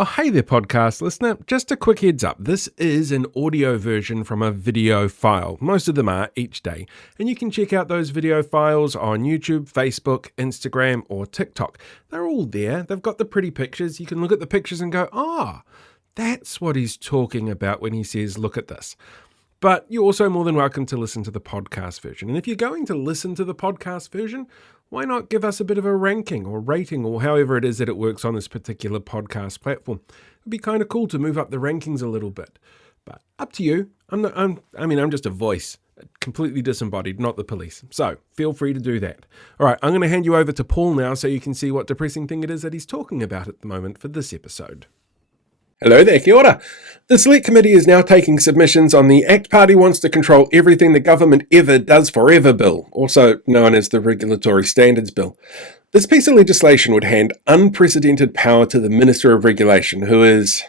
Oh, hey there, podcast listener. Just a quick heads up. This is an audio version from a video file. Most of them are each day. And you can check out those video files on YouTube, Facebook, Instagram, or TikTok. They're all there. They've got the pretty pictures. You can look at the pictures and go, that's what he's talking about when he says, look at this. But you're also more than welcome to listen to the podcast version. And if you're going to listen to the podcast version, why not give us a bit of a ranking or rating or however it is that it works on this particular podcast platform? It'd be kind of cool to move up the rankings a little bit. But up to you. I'm just a voice, completely disembodied, not the police. So feel free to do that. All right, I'm going to hand you over to Paul now so you can see what depressing thing it is that he's talking about at the moment for this episode. Hello there, kia ora. The Select Committee is now taking submissions on the ACT Party wants to control everything the government ever does forever bill, also known as the Regulatory Standards Bill. This piece of legislation would hand unprecedented power to the Minister of Regulation, who is,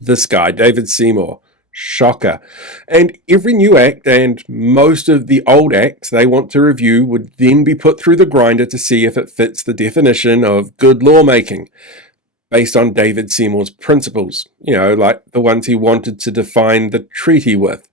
this guy, David Seymour. Shocker. And every new act and most of the old acts they want to review would then be put through the grinder to see if it fits the definition of good lawmaking, based on David Seymour's principles, like the ones he wanted to define the treaty with.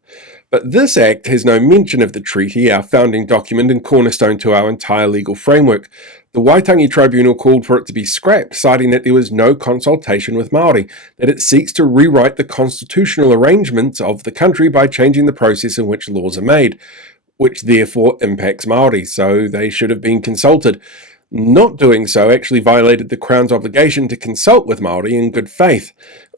But this act has no mention of the treaty, our founding document and cornerstone to our entire legal framework. The Waitangi Tribunal called for it to be scrapped, citing that there was no consultation with Māori, that it seeks to rewrite the constitutional arrangements of the country by changing the process in which laws are made, which therefore impacts Māori, so they should have been consulted. Not doing so actually violated the Crown's obligation to consult with Māori in good faith.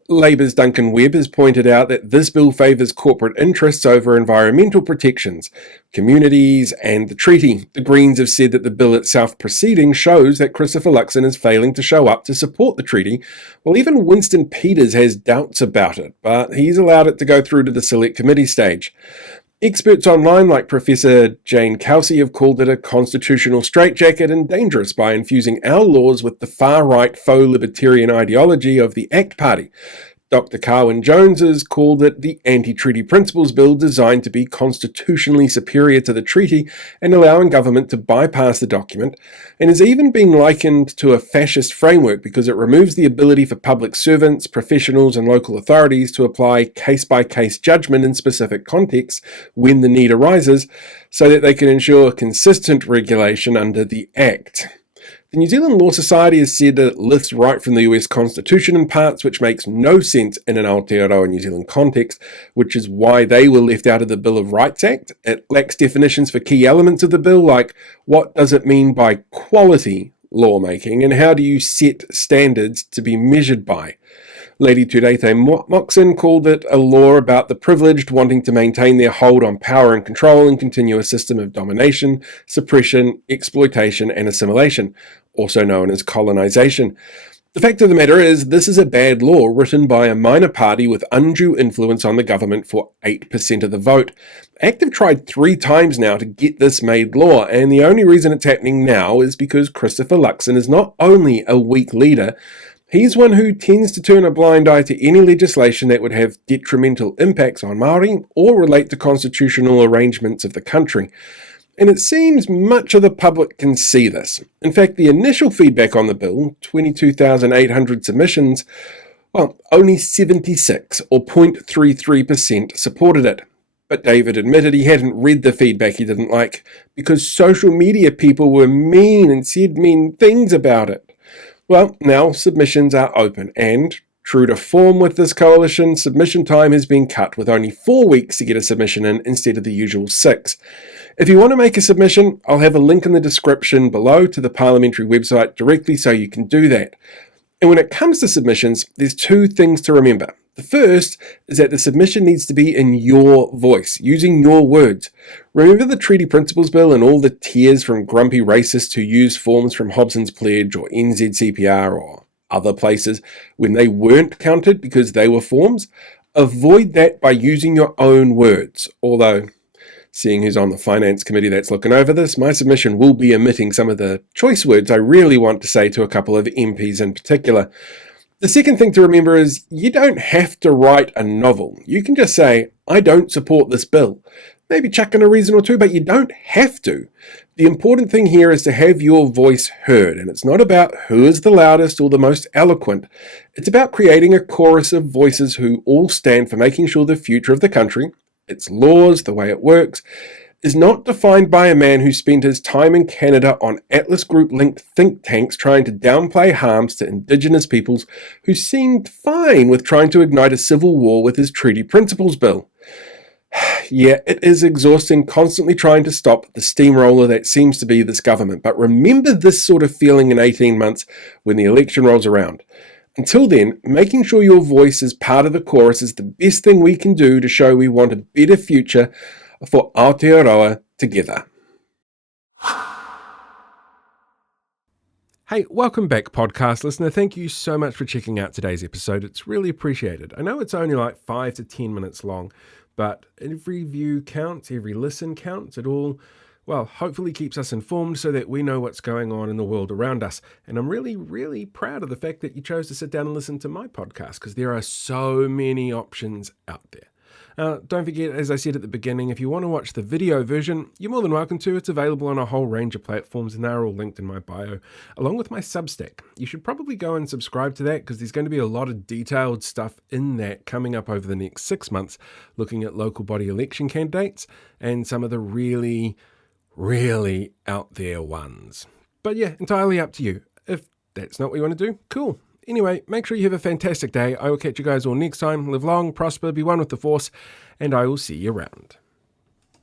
Labour's Duncan Webb has pointed out that this bill favours corporate interests over environmental protections, communities and the treaty. The Greens have said that the bill itself proceeding shows that Christopher Luxon is failing to show up to support the treaty, while even Winston Peters has doubts about it, but he's allowed it to go through to the Select Committee stage. Experts online like Professor Jane Kelsey have called it a constitutional straitjacket and dangerous by infusing our laws with the far-right faux libertarian ideology of the ACT Party. Dr. Carwyn Jones has called it the Anti-Treaty Principles Bill designed to be constitutionally superior to the treaty and allowing government to bypass the document, and is even being likened to a fascist framework because it removes the ability for public servants, professionals and local authorities to apply case-by-case judgment in specific contexts when the need arises, so that they can ensure consistent regulation under the Act. The New Zealand Law Society has said that it lifts right from the US Constitution in parts which makes no sense in an Aotearoa New Zealand context, which is why they were left out of the Bill of Rights Act. It lacks definitions for key elements of the bill, like what does it mean by quality lawmaking and how do you set standards to be measured by. Lady Turete Moxon called it a law about the privileged wanting to maintain their hold on power and control and continue a system of domination, suppression, exploitation and assimilation, also known as colonization. The fact of the matter is, this is a bad law written by a minor party with undue influence on the government for 8% of the vote. ACT have tried 3 times now to get this made law, and the only reason it's happening now is because Christopher Luxon is not only a weak leader, he's one who tends to turn a blind eye to any legislation that would have detrimental impacts on Māori or relate to constitutional arrangements of the country. And it seems much of the public can see this. In fact, the initial feedback on the bill, 22,800 submissions, only 76 or 0.33% supported it. But David admitted he hadn't read the feedback he didn't like because social media people were mean and said mean things about it. Well, now submissions are open and, true to form with this coalition, submission time has been cut with only 4 weeks to get a submission in instead of the usual 6. If you want to make a submission, I'll have a link in the description below to the parliamentary website directly so you can do that. And when it comes to submissions, there's 2 things to remember. The first is that the submission needs to be in your voice, using your words. Remember the Treaty Principles Bill and all the tears from grumpy racists who use forms from Hobson's Pledge or NZCPR or other places when they weren't counted because they were forms? Avoid that by using your own words, although seeing who's on the Finance Committee that's looking over this, my submission will be omitting some of the choice words I really want to say to a couple of MPs in particular. The second thing to remember is you don't have to write a novel. You can just say, I don't support this bill. Maybe chuck in a reason or 2, but you don't have to. The important thing here is to have your voice heard, and it's not about who is the loudest or the most eloquent. It's about creating a chorus of voices who all stand for making sure the future of the country, its laws, the way it works, is not defined by a man who spent his time in Canada on Atlas Group-linked think tanks trying to downplay harms to Indigenous peoples who seemed fine with trying to ignite a civil war with his Treaty Principles Bill. Yeah, it is exhausting constantly trying to stop the steamroller that seems to be this government, but remember this sort of feeling in 18 months when the election rolls around. Until then, making sure your voice is part of the chorus is the best thing we can do to show we want a better future for Aotearoa together. Hey, welcome back, podcast listener. Thank you so much for checking out today's episode. It's really appreciated. I know it's only like 5 to 10 minutes long, but every view counts, every listen counts. It all, well, hopefully keeps us informed so that we know what's going on in the world around us. And I'm really, really proud of the fact that you chose to sit down and listen to my podcast, because there are so many options out there. Don't forget, as I said at the beginning, if you want to watch the video version, you're more than welcome to. It's available on a whole range of platforms, and they're all linked in my bio, along with my Substack. You should probably go and subscribe to that, because there's going to be a lot of detailed stuff in that coming up over the next 6 months, looking at local body election candidates and some of the really, really out there ones. But yeah, entirely up to you. If that's not what you want to do, cool. Anyway, make sure you have a fantastic day. I will catch you guys all next time. Live long, prosper, be one with the Force, and I will see you around.